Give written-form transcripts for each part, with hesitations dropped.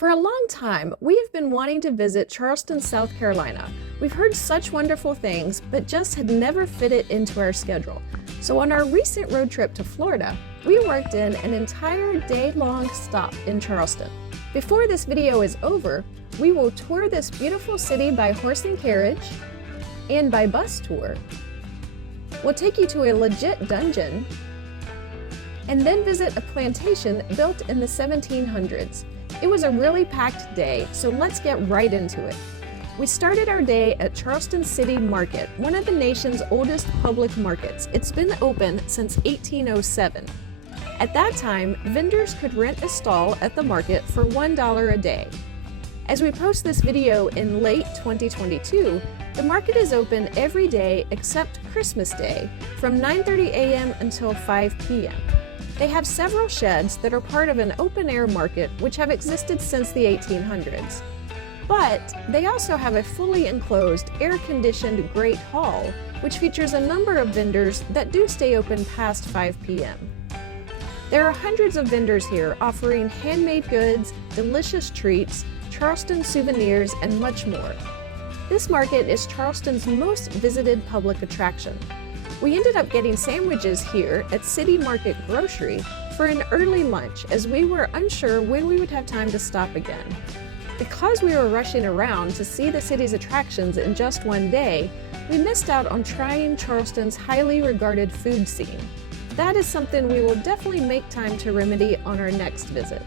For a long time, we have been wanting to visit Charleston, South Carolina. We've heard such wonderful things, but just had never fit it into our schedule. So on our recent road trip to Florida, we worked in an entire day-long stop in Charleston. Before this video is over, we will tour this beautiful city by horse and carriage and by bus tour. We'll take you to a legit dungeon and then visit a plantation built in the 1700s. It was a really packed day, so let's get right into it. We started our day at Charleston City Market, one of the nation's oldest public markets. It's been open since 1807. At that time, vendors could rent a stall at the market for $1 a day. As we post this video in late 2022, the market is open every day except Christmas Day from 9:30 a.m. until 5 p.m. They have several sheds that are part of an open-air market which have existed since the 1800s. But they also have a fully enclosed, air-conditioned Great Hall, which features a number of vendors that do stay open past 5 p.m. There are hundreds of vendors here offering handmade goods, delicious treats, Charleston souvenirs, and much more. This market is Charleston's most visited public attraction. We ended up getting sandwiches here at City Market Grocery for an early lunch as we were unsure when we would have time to stop again. Because we were rushing around to see the city's attractions in just one day, we missed out on trying Charleston's highly regarded food scene. That is something we will definitely make time to remedy on our next visit.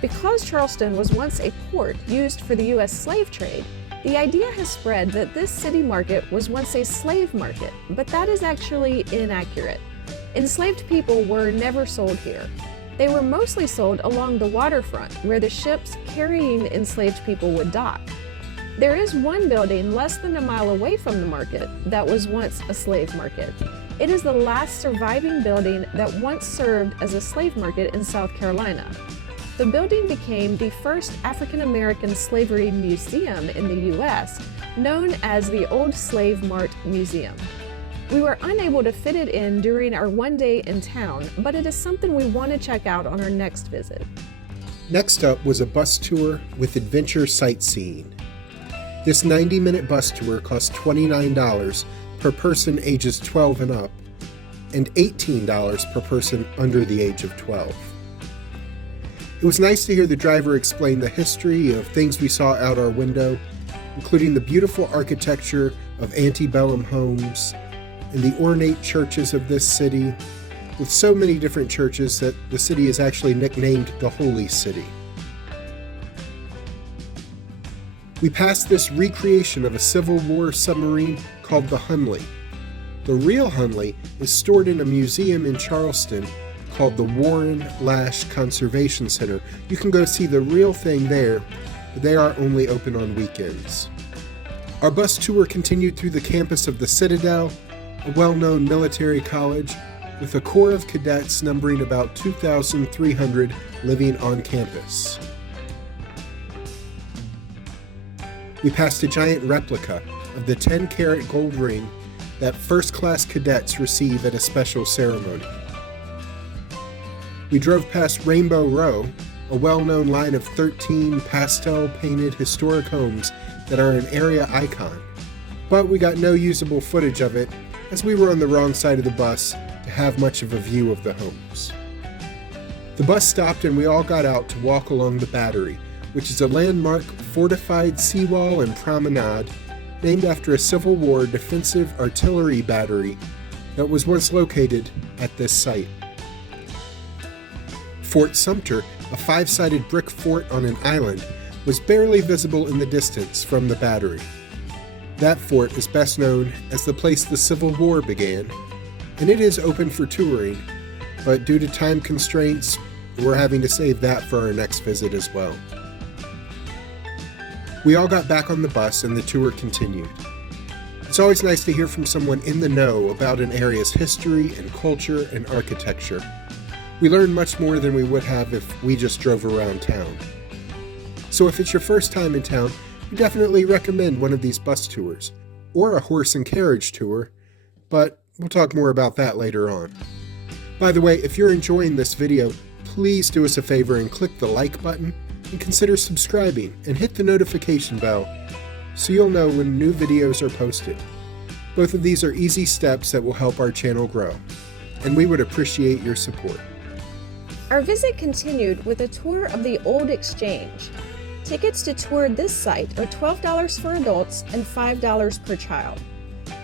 Because Charleston was once a port used for the U.S. slave trade, the idea has spread that this city market was once a slave market, but that is actually inaccurate. Enslaved people were never sold here. They were mostly sold along the waterfront, where the ships carrying enslaved people would dock. There is one building less than a mile away from the market that was once a slave market. It is the last surviving building that once served as a slave market in South Carolina. The building became the first African-American slavery museum in the U.S., known as the Old Slave Mart Museum. We were unable to fit it in during our one day in town, but it is something we want to check out on our next visit. Next up was a bus tour with adventure sightseeing. This 90-minute bus tour cost $29 per person ages 12 and up, and $18 per person under the age of 12. It was nice to hear the driver explain the history of things we saw out our window, including the beautiful architecture of antebellum homes and the ornate churches of this city, with so many different churches that the city is actually nicknamed the Holy City. We passed this recreation of a Civil War submarine called the Hunley. The real Hunley is stored in a museum in Charleston called the Warren Lash Conservation Center. You can go see the real thing there, but they are only open on weekends. Our bus tour continued through the campus of the Citadel, a well-known military college, with a corps of cadets numbering about 2,300 living on campus. We passed a giant replica of the 10-karat gold ring that first-class cadets receive at a special ceremony. We drove past Rainbow Row, a well-known line of 13 pastel-painted historic homes that are an area icon. But we got no usable footage of it, as we were on the wrong side of the bus to have much of a view of the homes. The bus stopped and we all got out to walk along the Battery, which is a landmark fortified seawall and promenade named after a Civil War defensive artillery battery that was once located at this site. Fort Sumter, a 5-sided brick fort on an island, was barely visible in the distance from the Battery. That fort is best known as the place the Civil War began, and it is open for touring, but due to time constraints, we're having to save that for our next visit as well. We all got back on the bus and the tour continued. It's always nice to hear from someone in the know about an area's history and culture and architecture. We learn much more than we would have if we just drove around town. So if it's your first time in town, we definitely recommend one of these bus tours, or a horse and carriage tour, but we'll talk more about that later on. By the way, if you're enjoying this video, please do us a favor and click the like button and consider subscribing and hit the notification bell so you'll know when new videos are posted. Both of these are easy steps that will help our channel grow, and we would appreciate your support. Our visit continued with a tour of the Old Exchange. Tickets to tour this site are $12 for adults and $5 per child.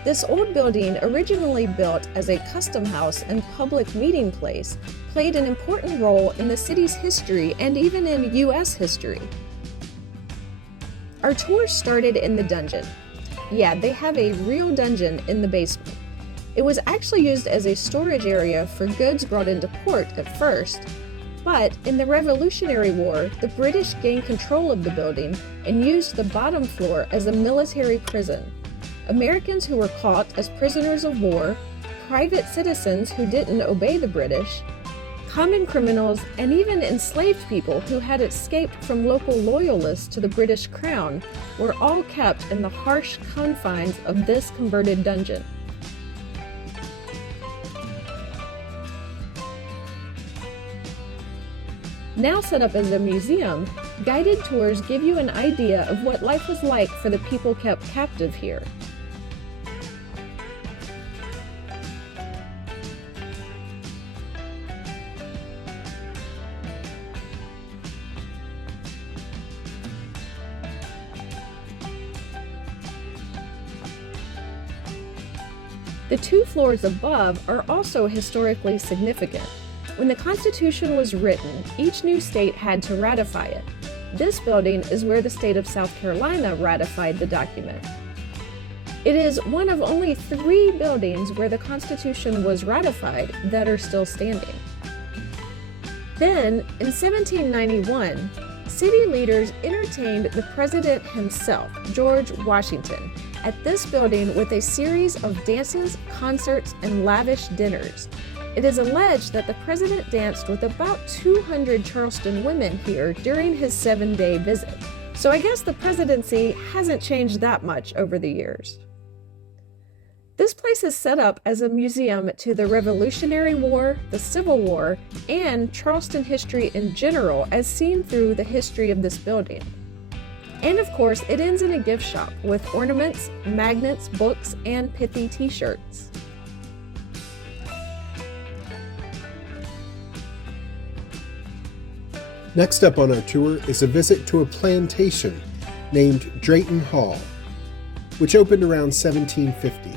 This old building, originally built as a custom house and public meeting place, played an important role in the city's history and even in U.S. history. Our tour started in the dungeon. Yeah, they have a real dungeon in the basement. It was actually used as a storage area for goods brought into port at first, but in the Revolutionary War, the British gained control of the building and used the bottom floor as a military prison. Americans who were caught as prisoners of war, private citizens who didn't obey the British, common criminals, and even enslaved people who had escaped from local loyalists to the British Crown were all kept in the harsh confines of this converted dungeon. Now set up as a museum, guided tours give you an idea of what life was like for the people kept captive here. The two floors above are also historically significant. When the Constitution was written, each new state had to ratify it. This building is where the state of South Carolina ratified the document. It is one of only 3 buildings where the Constitution was ratified that are still standing. Then, in 1791, city leaders entertained the president himself, George Washington, at this building with a series of dances, concerts, and lavish dinners. It is alleged that the president danced with about 200 Charleston women here during his 7-day visit. So I guess the presidency hasn't changed that much over the years. This place is set up as a museum to the Revolutionary War, the Civil War, and Charleston history in general as seen through the history of this building. And of course, it ends in a gift shop with ornaments, magnets, books, and pithy t-shirts. Next up on our tour is a visit to a plantation named Drayton Hall, which opened around 1750.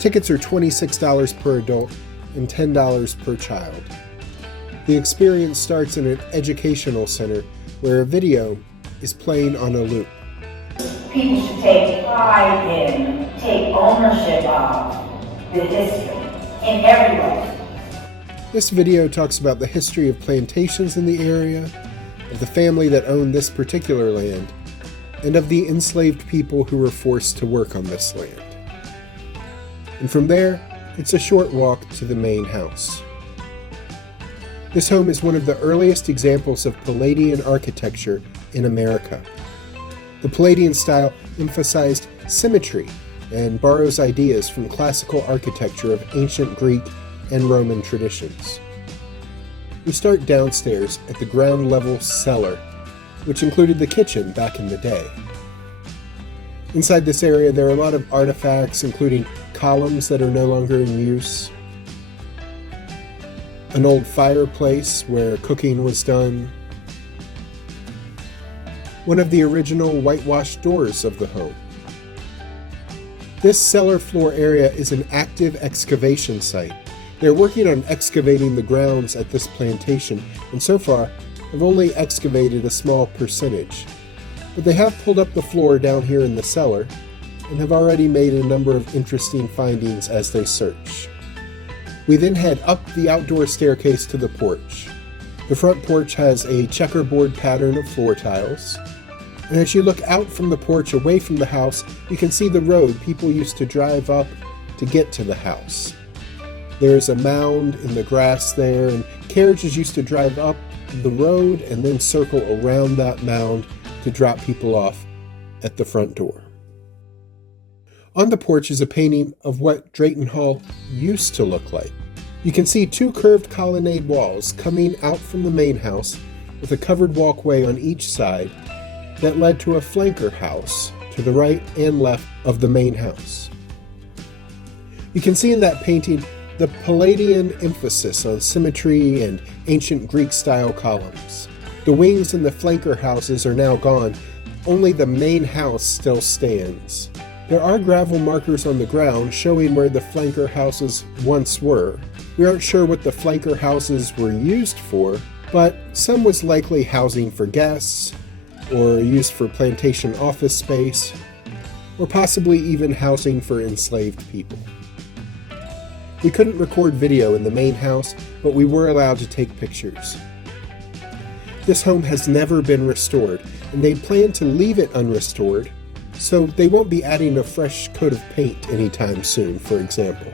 Tickets are $26 per adult and $10 per child. The experience starts in an educational center where a video is playing on a loop. People should take pride in, take ownership of the history in every way. This video talks about the history of plantations in the area, of the family that owned this particular land, and of the enslaved people who were forced to work on this land. And from there, it's a short walk to the main house. This home is one of the earliest examples of Palladian architecture in America. The Palladian style emphasized symmetry and borrows ideas from classical architecture of ancient Greek and Roman traditions. We start downstairs at the ground level cellar, which included the kitchen back in the day. Inside this area, there are a lot of artifacts, including columns that are no longer in use, an old fireplace where cooking was done, one of the original whitewashed doors of the home. This cellar floor area is an active excavation site. They're working on excavating the grounds at this plantation, and so far have only excavated a small percentage. But they have pulled up the floor down here in the cellar and have already made a number of interesting findings as they search. We then head up the outdoor staircase to the porch. The front porch has a checkerboard pattern of floor tiles, and as you look out from the porch away from the house, you can see the road people used to drive up to get to the house. There's a mound in the grass there, and carriages used to drive up the road and then circle around that mound to drop people off at the front door. On the porch is a painting of what Drayton Hall used to look like. You can see 2 curved colonnade walls coming out from the main house with a covered walkway on each side that led to a flanker house to the right and left of the main house. You can see in that painting the Palladian emphasis on symmetry and ancient Greek-style columns. The wings and the flanker houses are now gone, only the main house still stands. There are gravel markers on the ground showing where the flanker houses once were. We aren't sure what the flanker houses were used for, but some was likely housing for guests, or used for plantation office space, or possibly even housing for enslaved people. We couldn't record video in the main house, but we were allowed to take pictures. This home has never been restored, and they plan to leave it unrestored, so they won't be adding a fresh coat of paint anytime soon, for example.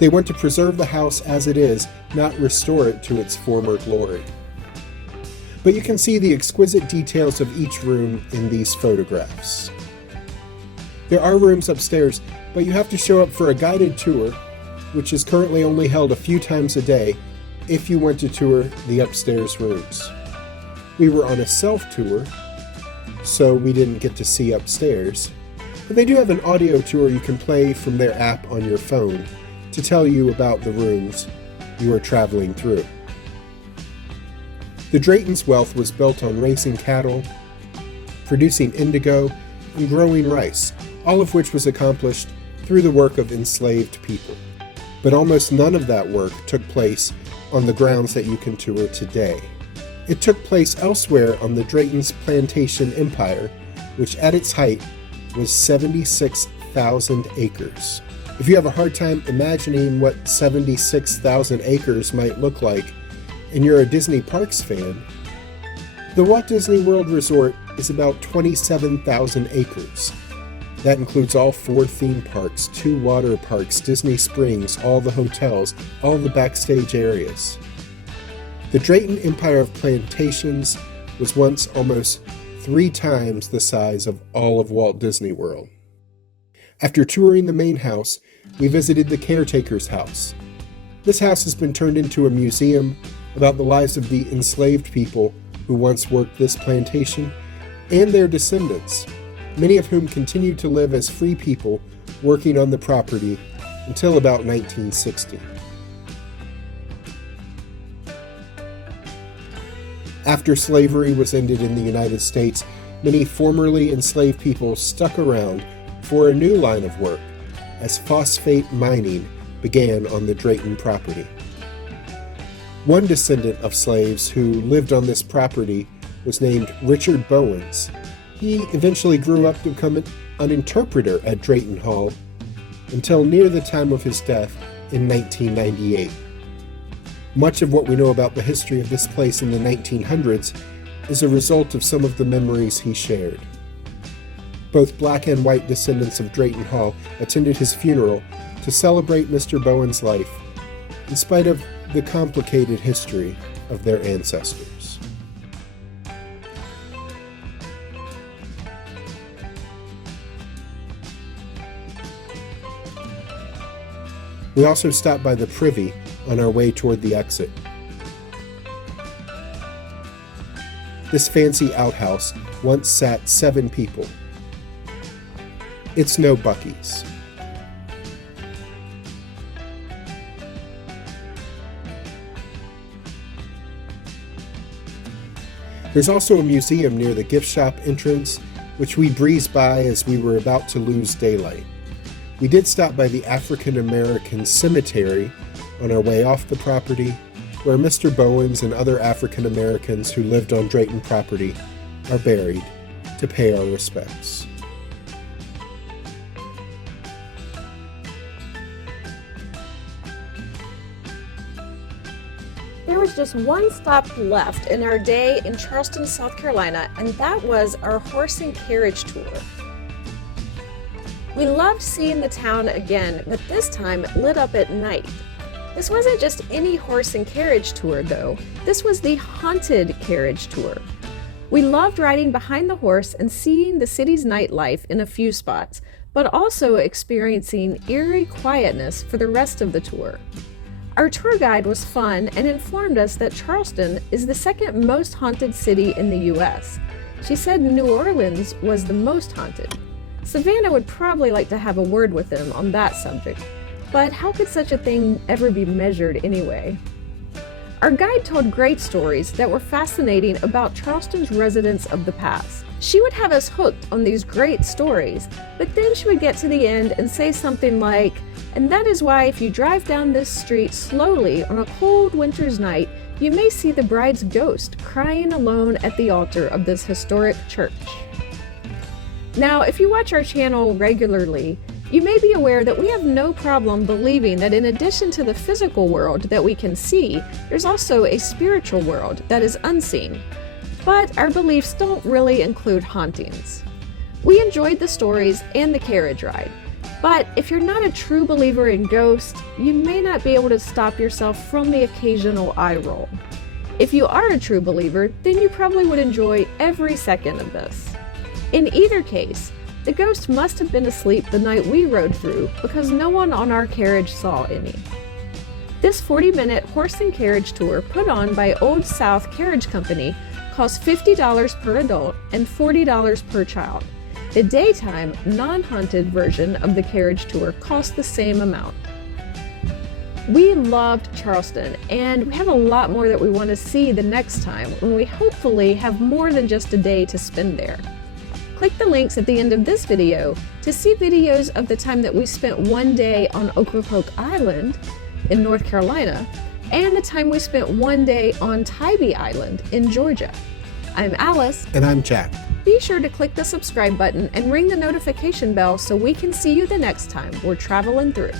They want to preserve the house as it is, not restore it to its former glory. But you can see the exquisite details of each room in these photographs. There are rooms upstairs, but you have to show up for a guided tour, which is currently only held a few times a day, if you want to tour the upstairs rooms. We were on a self-tour, so we didn't get to see upstairs, but they do have an audio tour you can play from their app on your phone to tell you about the rooms you are traveling through. The Drayton's wealth was built on raising cattle, producing indigo, and growing rice, all of which was accomplished through the work of enslaved people. But almost none of that work took place on the grounds that you can tour today. It took place elsewhere on the Drayton's plantation empire, which at its height was 76,000 acres. If you have a hard time imagining what 76,000 acres might look like, and you're a Disney Parks fan, the Walt Disney World Resort is about 27,000 acres. That includes all 4 theme parks, 2 water parks, Disney Springs, all the hotels, all the backstage areas. The Drayton Empire of Plantations was once almost 3 times the size of all of Walt Disney World. After touring the main house, we visited the caretaker's house. This house has been turned into a museum about the lives of the enslaved people who once worked this plantation and their descendants, many of whom continued to live as free people working on the property until about 1960. After slavery was ended in the United States, many formerly enslaved people stuck around for a new line of work as phosphate mining began on the Drayton property. One descendant of slaves who lived on this property was named Richard Bowens. He eventually grew up to become an interpreter at Drayton Hall until near the time of his death in 1998. Much of what we know about the history of this place in the 1900s is a result of some of the memories he shared. Both black and white descendants of Drayton Hall attended his funeral to celebrate Mr. Bowen's life, in spite of the complicated history of their ancestors. We also stopped by the Privy on our way toward the exit. This fancy outhouse once sat 7 people. It's no Buc-ee's. There's also a museum near the gift shop entrance, which we breezed by as we were about to lose daylight. We did stop by the African American Cemetery on our way off the property, where Mr. Bowens and other African Americans who lived on Drayton property are buried, to pay our respects. There was just one stop left in our day in Charleston, South Carolina, and that was our horse and carriage tour. We loved seeing the town again, but this time lit up at night. This wasn't just any horse and carriage tour, though. This was the haunted carriage tour. We loved riding behind the horse and seeing the city's nightlife in a few spots, but also experiencing eerie quietness for the rest of the tour. Our tour guide was fun and informed us that Charleston is the second most haunted city in the U.S. She said New Orleans was the most haunted. Savannah would probably like to have a word with them on that subject, but how could such a thing ever be measured anyway? Our guide told great stories that were fascinating about Charleston's residents of the past. She would have us hooked on these great stories, but then she would get to the end and say something like, "And that is why if you drive down this street slowly on a cold winter's night, you may see the bride's ghost crying alone at the altar of this historic church." Now, if you watch our channel regularly, you may be aware that we have no problem believing that in addition to the physical world that we can see, there's also a spiritual world that is unseen. But our beliefs don't really include hauntings. We enjoyed the stories and the carriage ride, but if you're not a true believer in ghosts, you may not be able to stop yourself from the occasional eye roll. If you are a true believer, then you probably would enjoy every second of this. In either case, the ghost must have been asleep the night we rode through because no one on our carriage saw any. This 40-minute horse and carriage tour put on by Old South Carriage Company costs $50 per adult and $40 per child. The daytime, non-haunted version of the carriage tour costs the same amount. We loved Charleston, and we have a lot more that we want to see the next time when we hopefully have more than just a day to spend there. Click the links at the end of this video to see videos of the time that we spent one day on Ocracoke Island in North Carolina and the time we spent one day on Tybee Island in Georgia. I'm Alice. And I'm Jack. Be sure to click the subscribe button and ring the notification bell so we can see you the next time we're traveling through.